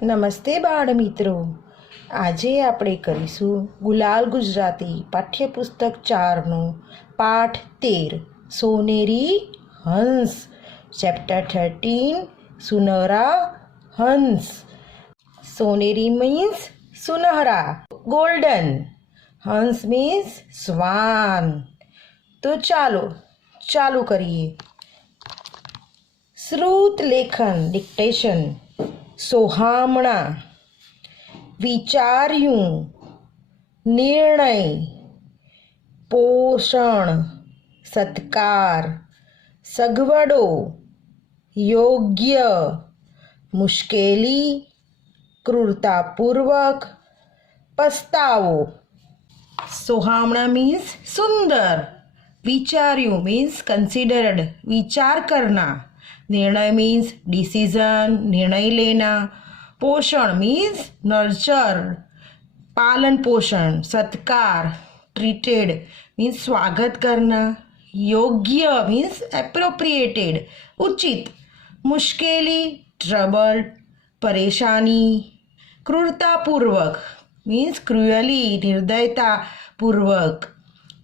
નમસ્તે બાળમિત્રો, આજે આપણે કરીશું ગુલાલ ગુજરાતી પાઠ્યપુસ્તક 4નો પાઠ 13 સોનેરી હંસ. ચેપ્ટર 13 સુનહરા હંસ. સોનેરી મીન્સ સુનહરા, ગોલ્ડન. હંસ મીન્સ શ્વાન. તો ચાલુ કરીએ. શ્રુત લેખન ડિક્ટેશન. સોહામણા, વિચાર્યું, નિર્ણય, પોષણ, સત્કાર, સગવડો, યોગ્ય, મુશ્કેલી, ક્રૂરતાપૂર્વક, પસ્તાવો. સોહામણા મીન્સ સુંદર. વિચાર્યું મીન્સ કન્સિડર્ડ, વિચાર કરના. निर्णय मीन्स डिसीजन, निर्णय लेना. पोषण मीन्स नर्चर, पालन पोषण. सत्कार, ट्रीटेड मीन्स स्वागत करना. योग्य मीन्स एप्रोप्रिएटेड, उचित. मुश्केली, ट्रबल, परेशानी. क्रूरतापूर्वक मीन्स क्रूअली, निर्दयता पूर्वक.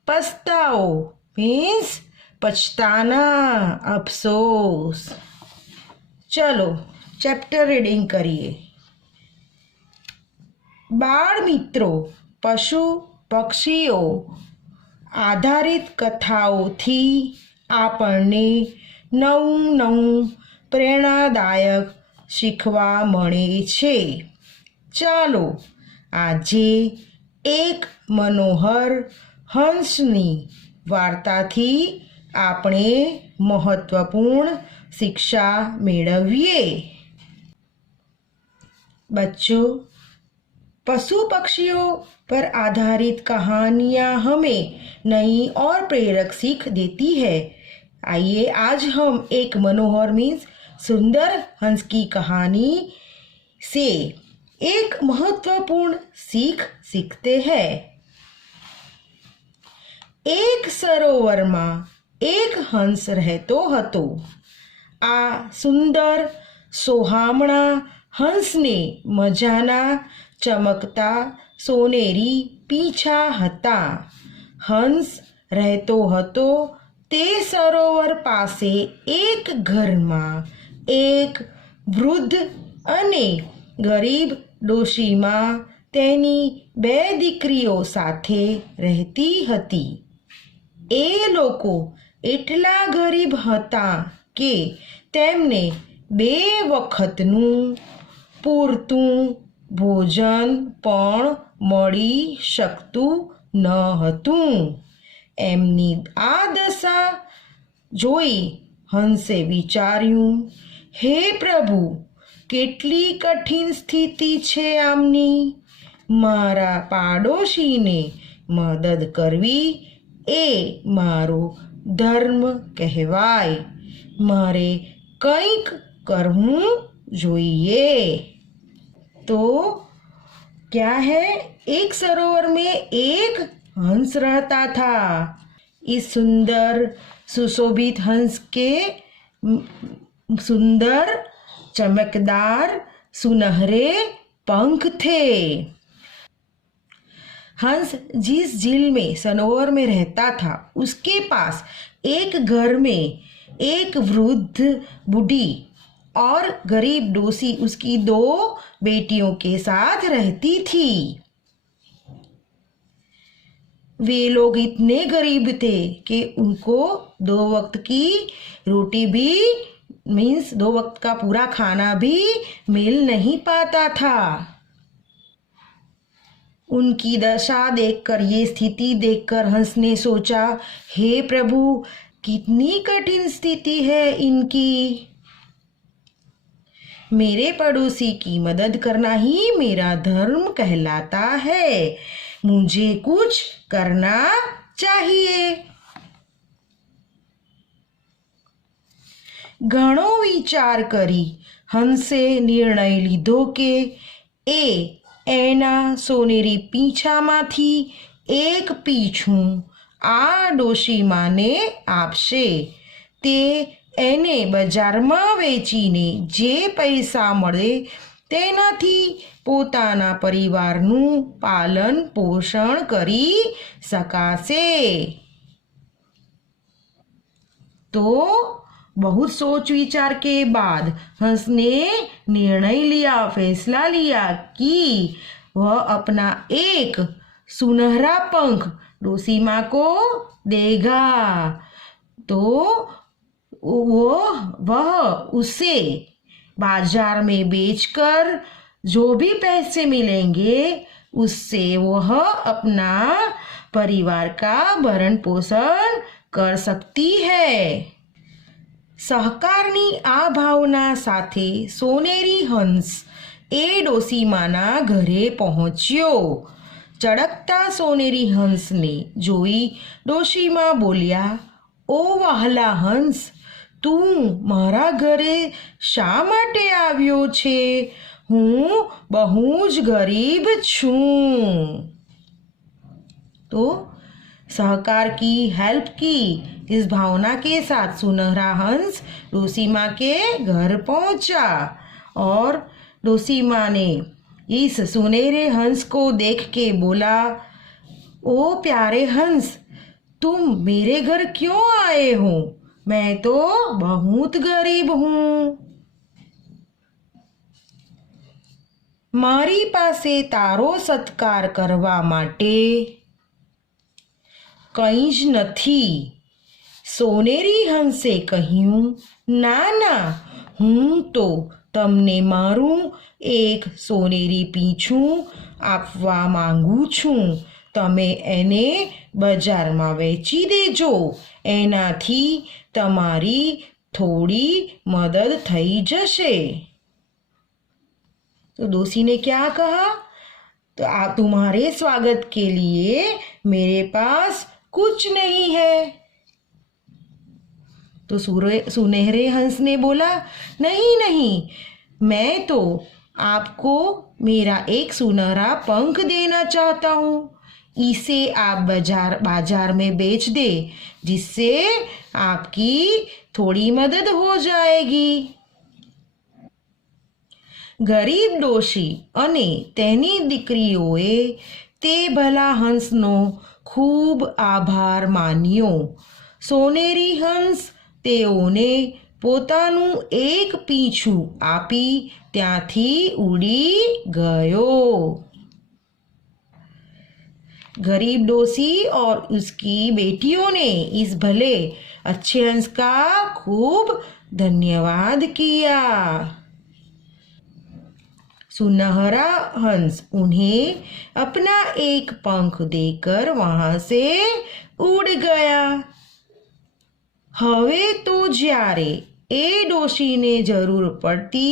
पछताओ मीन्स पछताना, अफसोस. चलो चैप्टर रीडिंग करिए. बाळ મિત્રો, પશુ પક્ષીઓ આધારિત કથાઓથી આપણને નવું પ્રેરણાદાયક શીખવા મળે છે. ચાલો આજે એક મનોહર હંસની વાર્તાથી આપણે મહત્વપૂર્ણ शिक्षा मेळवीए. बच्चों, पशु पक्षियों पर आधारित कहानियाँ हमें नई और प्रेरक सीख देती है. आइए आज हम एक मनोहर मीन्स सुंदर हंस की कहानी से एक महत्वपूर्ण सीख सीखते हैं. एक सरोवर में एक हंस रहतो हतो. आ सुंदर सोहामणा हंसने मजाना चमकता सोनेरी पीछा हता. हंस रहतो हतो ते सरोवर पासे एक घરમાં એક વૃદ્ધ અને ગરીબ ડોશીમાં તેની બે દીકરીઓ સાથે રહેતી હતી. એ લોકો એટલા ગરીબ હતા કે તેમને 2 વખતનું પૂરતું ભોજન પણ મળી શકતું ન હતું. એમની આ દશા જોઈ હંસે વિચાર્યું, હે પ્રભુ, કેટલી કઠિન સ્થિતિ છે આમની. મારા પાડોશીને મદદ કરવી એ મારો धर्म कहवाय. मारे कंईक करवू जोईए. तो क्या है, एक सरोवर में एक हंस रहता था. इस सुंदर सुशोभित हंस के सुंदर चमकदार सुनहरे पंख थे. हंस जिस झील में सरोवर में रहता था उसके पास एक घर में एक वृद्ध बूढ़ी और गरीब डोसी उसकी 2 बेटियों के साथ रहती थी. वे लोग इतने गरीब थे कि उनको 2 वक्त की रोटी भी मीन्स 2 वक्त का पूरा खाना भी मिल नहीं पाता था. उनकी दशा देखकर, ये स्थिति देखकर हंस ने सोचा, हे प्रभु, कितनी कठिन स्थिति है इनकी. मेरे पड़ोसी की मदद करना ही मेरा धर्म कहलाता है. मुझे कुछ करना चाहिए. घणो विचार करी हंसे निर्णय लीधो के एना सोनेरी पीछामांथी एक पीछું आ ડોશીમાને આપશે. તે એને બજારમાં વેચીને જે પૈસા મળે તેનાથી પોતાના પરિવારનું પાલન પોષણ કરી શકાશે। तो बहुत सोच विचार के बाद हंस ने निर्णय लिया, फैसला लिया कि वह अपना एक सुनहरा पंख डोसी माँ को देगा। तो वह उसे बाजार में बेचकर जो भी पैसे मिलेंगे उससे वह अपना परिवार का भरण पोषण कर सकती है। સહકારની આ ભાવના સાથે સોનેરી હંસ એ ડોસીમાના ઘરે પહોંચ્યો। ચળકતા સોનેરી હંસને જોઈ ડોશીમા બોલ્યા, ઓ વહાલા હંસ, તું મારા ઘરે શા માટે આવ્યો છે? હું બહુ જ ગરીબ છું। तो सहकार की, हेल्प की इस भावना के साथ सुनहरा हंस डोसी माँ के घर पहुंचा और डोसी माँ ने इस सुनहरे हंस को देख के बोला, ओ प्यारे हंस, तुम मेरे घर क्यों आए हो? मैं तो बहुत गरीब हूँ। मारी पासे तारो सत्कार करवा माटे કંઈ જ નથી। સોનેરી હંસે કહ્યું, ના ના, હું તો તમને મારું એક સોનેરી પીંછું આપવા માંગુ છું। તમે એને બજારમાં વેચી દેજો, એનાથી તમારી થોડી મદદ થઈ જશે। तो दोषी ने क्या कहा? तो आप तुम्हारे स्वागत के लिए मेरे पास कुछ नहीं है। तो सुनहरे हंस ने बोला, नहीं नहीं, मैं तो आपको मेरा एक सुनहरा पंख देना चाहता हूँ। इसे आप बाजार में बेच दे, जिससे आपकी थोड़ी मदद हो जाएगी। ગરીબ ડોશી અને તેની દીકરીઓએ તે ભલા હંસનો ખૂબ આભાર માન્યો। સોનેરી હંસ તેઓને પોતાનું એક પીંછું આપી ત્યાંથી ઉડી ગયો। गरीब डोसी और उसकी बेटियों ने इस भले अच्छे हंस का खूब धन्यवाद किया। सुनहरा हंस उन्हें अपना एक पंख देकर वहां से उड़ गया। હવે તો જ્યારે એ ડોશીને જરૂર પડતી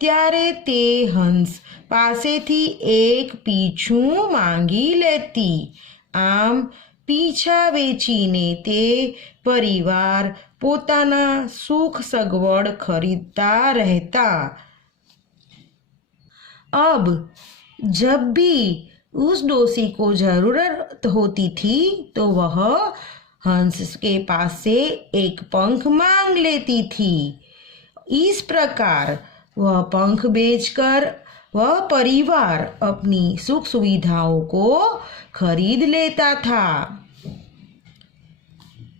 ત્યારે તે હંસ પાસેથી એક પીંછું માંગી લેતી। આમ પીંછા વેચીને તે પરિવાર પોતાના સુખ સગવડ ખરીદતા રહેતા। अब जब भी उस डोसी को जरूरत होती थी तो वह हंस के पास से एक पंख मांग लेती थी। इस प्रकार वह पंख बेचकर वह परिवार अपनी सुख सुविधाओं को खरीद लेता था।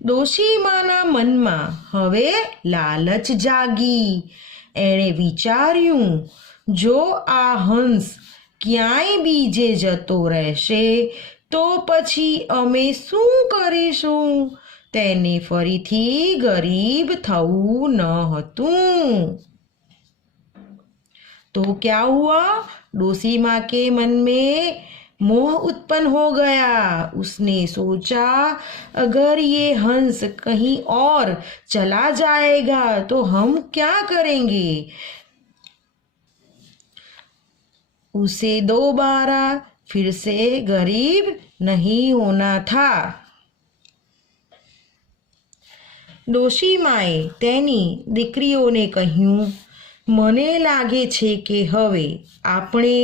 ડોશીમાના મનમાં હવે લાલચ જાગી। એણે વિચાર્યું, જો આ હંસ ક્યાંય બીજે જતો રહેશે તો પછી અમે શું કરીશું? તેને ફરીથી ગરીબ થવું ન હતું। तो क्या हुआ? डोसी माँ के मन में मोह उत्पन्न हो गया। उसने सोचा, अगर ये हंस कहीं और चला जाएगा तो हम क्या करेंगे? उसे दोबारा फिर से गरीब नहीं होना था। ડોશીમાએ તેની દીકરીઓને કહ્યું, મને લાગે છે કે હવે આપણે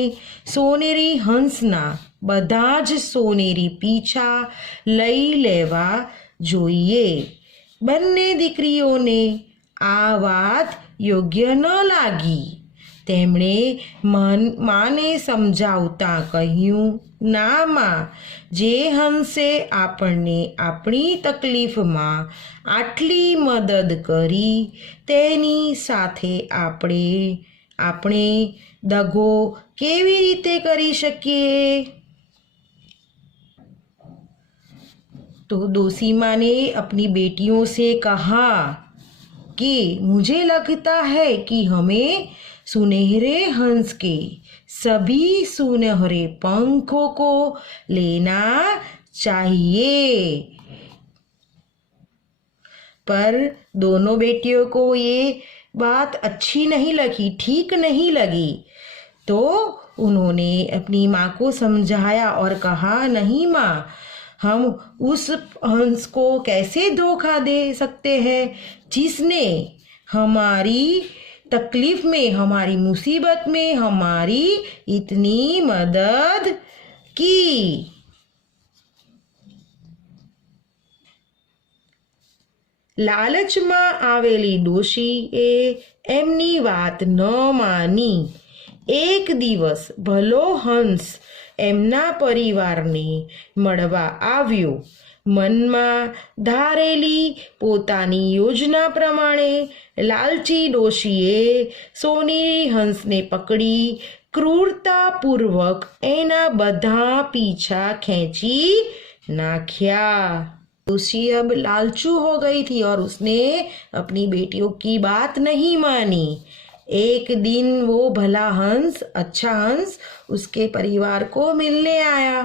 સોનેરી હંસના બધા જ સોનેરી પીંછા લઈ લેવા જોઈએ। બંને દીકરીઓને આ વાત યોગ્ય ન લાગી। તેમણે માને સમજાવતા કહ્યું, ના માં, જે હંસે આપણને આપણી તકલીફમાં આટલી મદદ કરી તેની સાથે આપણે દગો કેવી રીતે કરી શકીએ? तो दोषी माँ ने अपनी बेटियों से कहा कि मुझे लगता है कि हमें सुनहरे हंस के सभी सुनहरे पंखों को लेना चाहिए। पर दोनों बेटियों को ये बात अच्छी नहीं लगी, ठीक नहीं लगी। तो उन्होंने अपनी माँ को समझाया और कहा, नहीं माँ, हम उस हंस को कैसे धोखा दे सकते हैं जिसने हमारी तकलीफ में, हमारी मुसीबत में हमारी इतनी मदद की। લાલચમાં આવેલી ડોશીએ એમની વાત ન માની। એક દિવસ ભલો હંસ એમના પરિવારને મળવા આવ્યો। મનમાં ધારેલી પોતાની યોજના પ્રમાણે લાલચી ડોશીએ સોનેરી હંસને પકડી ક્રૂરતાપૂર્વક એના બધા પીછા ખેંચી नाख्या। डोशी अब लालचू हो गई थी और उसने अपनी बेटियों की बात नहीं मानी। एक दिन वो भला हंस, अच्छा हंस, उसके परिवार को मिलने आया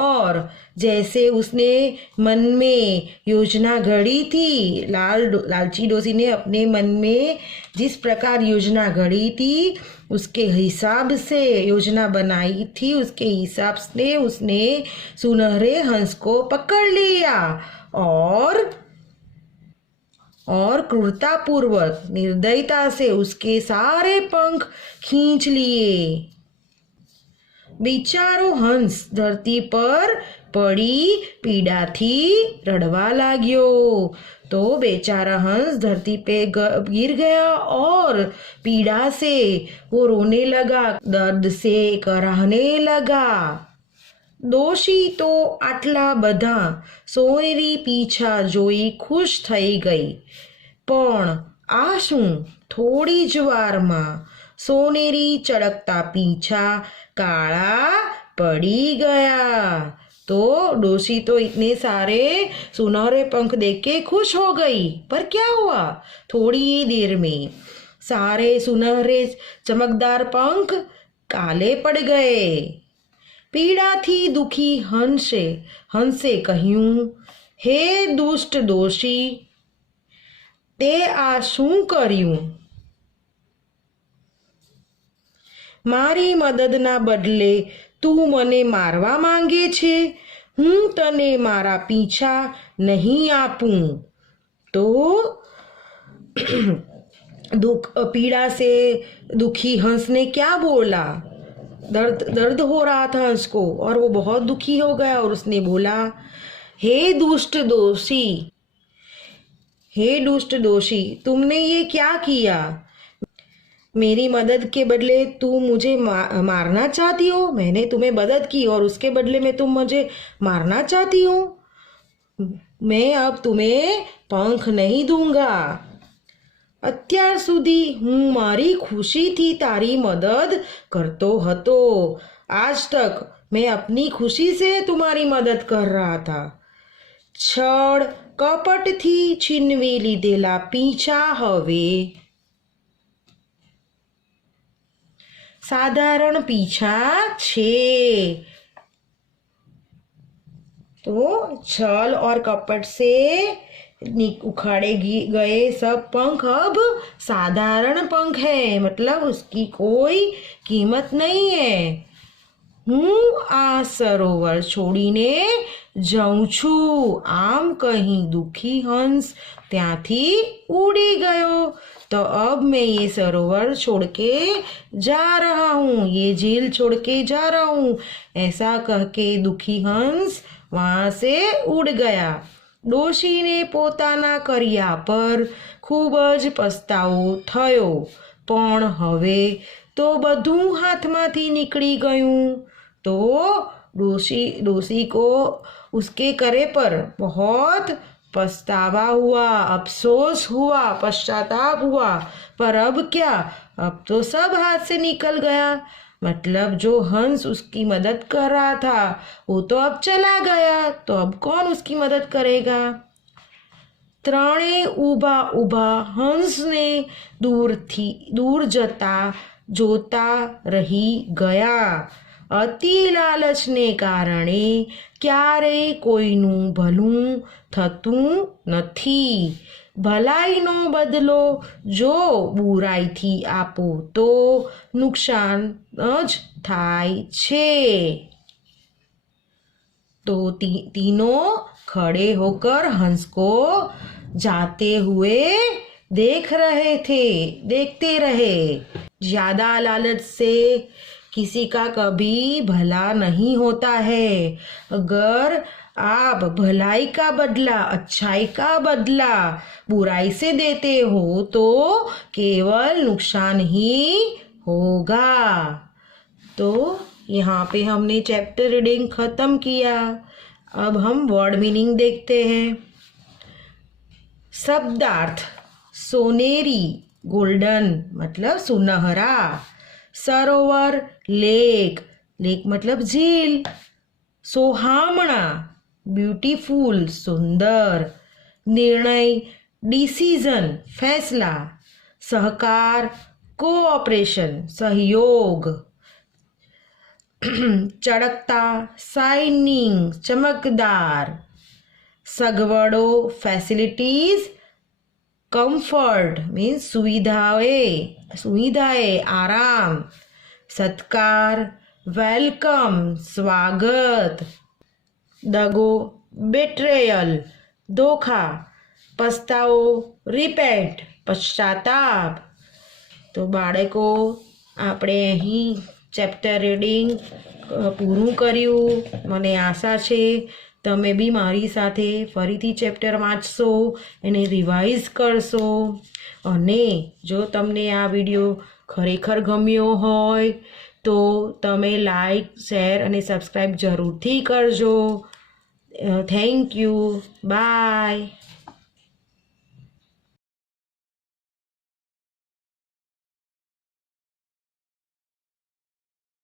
और जैसे उसने मन में योजना घड़ी थी, लालची डोशी ने अपने मन में जिस प्रकार योजना घड़ी थी उसके हिसाब से योजना बनाई थी, उसके हिसाब से उसने सुनहरे हंस को पकड़ लिया और क्रूरतापूर्वक निर्दयता से उसके सारे पंख खींच लिए। बेचारो हंस धरती पर पड़ी पीड़ा थी रड़वा लाग्यो। तो बेचारा हंस धरती पे गिर गया और पीड़ा से वो रोने लगा, दर्द से कराहने लगा। डोशी तो आटला बधा सोनेरी पीछा जोई खुश थई गई, पण आ शुं थोड़ी ज वारमां सोनेरी चड़कता पीछा काला पड़ी गया। तो डोशी तो इतने सारे सुनहरे पंख देख के खुश हो गई, पर क्या हुआ, थोड़ी ही देर में सारे सुनहरे चमकदार पंख काले पड़ गए। पीड़ा थी दुखी हंसे कह्યું, हे दुष्ट डोशी, ते आ शुं कर्યું? मारी मददना बदले तू मने मारवा मांगे छे, हूँ तने मारा पीछा नहीं आपूं। तो पीड़ा से दुखी हंस ने क्या बोला? दर्द हो रहा था हंस को और वो बहुत दुखी हो गया और उसने बोला, हे दुष्ट दोषी, तुमने ये क्या किया? मेरी मदद के बदले तुम मुझे मारना चाहती हो? मैंने तुम्हें मदद की और उसके बदले में तुम मुझे मारना चाहती हो? मैं अब तुम्हें पंख नहीं दूंगा। અત્યાર સુધી હું મારી ખુશીથી તારી મદદ કરતો હતો। आज तक मैं अपनी खुशी से तुम्हारी मदद कर रहा था। छड़ कपट थी छीनवी लीधेला पीछा हवे साधारण पीछा छे। तो छल और कपट से उखाड़े गए सब पंख अब साधारण पंख है, मतलब उसकी कोई कीमत नहीं है। हूँ आ सरोवर छोड़ीने जाऊं छू, आम कहीं दुखी हंस त्यांथी उड़ी गयो। तो अब मैं ये सरोवर छोड़ के जा रहा हूँ, ये झील छोड़ के जा रहा हूँ, ऐसा कह के दुखी हंस वहाँ से उड़ गया। डोशीने पोताना कर्या पर खूब ज पछतावो थयो, पण हवे તો બધું હાથમાંથી નીકળી ગયું। तो डोसी को उसके करे पर बहुत पछतावा हुआ, अफसोस हुआ, पश्चाताप हुआ। पर अब क्या, अब तो सब हाथ से निकल गया। मतलब जो हंस उसकी मदद कर रहा था वो तो अब चला गया, तो अब कौन उसकी मदद करेगा। ત્રણે ઊભા ઊભા હંસને દૂર જતા જોતા રહી ગયા। અતિ લાલચને કારણે ક્યારેય કોઈનું ભલું થતું નથી। ભલાઈનો બદલો જો બુરાઈથી આપો તો નુકસાન જ થાય છે। तो तीनों खड़े होकर हंस को जाते हुए देखते रहे। ज्यादा लालच से किसी का कभी भला नहीं होता है। अगर आप भलाई का बदला, अच्छाई का बदला बुराई से देते हो तो केवल नुकसान ही होगा। तो यहाँ पे हमने चैप्टर रीडिंग ख़त्म किया। अब हम वर्ड मीनिंग देखते हैं। शब्दार्थ, सोनेरी गोल्डन मतलब सुनहरा। सरोवर लेक, लेक मतलब झील। सोहामणा ब्यूटीफुल सुंदर। निर्णय डिसीजन फैसला। सहकार कोऑपरेशन सहयोग। चड़कता शाइनिंग चमकदार। सगवड़ो फैसिलिटीज कंफर्ट मीन्स सुविधाएं आराम। सत्कार वेलकम स्वागत। दगो बेट्रेयल धोखा। पछताओ रिपेंट पश्चाताप। तो बाळको આપણે અહીં ચેપ્ટર રીડિંગ પૂરું કર્યું। મને આશા છે તમે બી મારી સાથે ફરીથી ચેપ્ટર વાંચશો, એને રિવાઇઝ કરશો। અને જો તમને આ વિડીયો ખરેખર ગમ્યો હોય તો તમે લાઈક શેર અને સબસ્ક્રાઈબ જરૂરથી કરજો। Thank you, by.